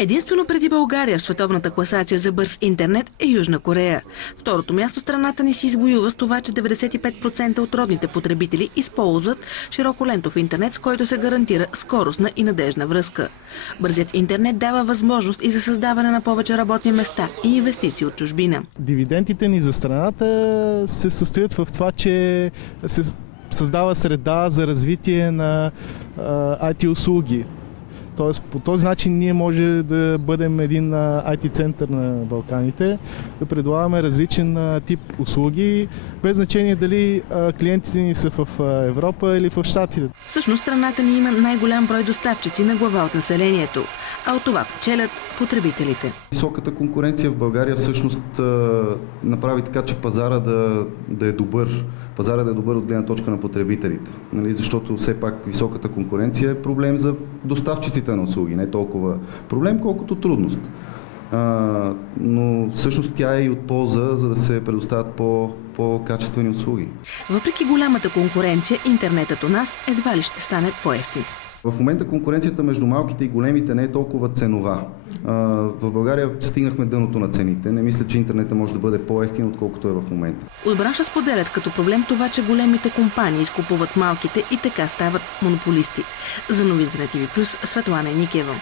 Единствено преди България в световната класация за бърз интернет е Южна Корея. Второто място страната ни си извоюва с това, че 95% от родните потребители използват широколентов интернет, с който се гарантира скоростна и надежна връзка. Бързият интернет дава възможност и за създаване на повече работни места и инвестиции от чужбина. Дивидендите ни за страната се състоят в това, че се създава среда за развитие на IT услуги. Тоест, по този начин ние може да бъдем един IT център на Балканите, да предлагаме различен тип услуги, без значение дали клиентите ни са в Европа или в Щатите. Всъщност страната ни има най-голям брой доставчици на глава от населението, а от това печелят потребителите. Високата конкуренция в България всъщност направи така, че пазара да е добър. Пазара да е добър от гледна точка на потребителите. Нали? Защото все пак високата конкуренция е проблем за доставчиците на услуги. Не толкова проблем, колкото трудност. Но всъщност тя е и от полза, за да се предоставят по-качествени услуги. Въпреки голямата конкуренция, интернетът у нас едва ли ще стане по-евтин. В момента конкуренцията между малките и големите не е толкова ценова. В България стигнахме дъното на цените. Не мисля, че интернетът може да бъде по-евтин, отколкото е в момента. От бранша споделят като проблем това, че големите компании изкупуват малките и така стават монополисти. За новините на ТV+, Светлана Никева.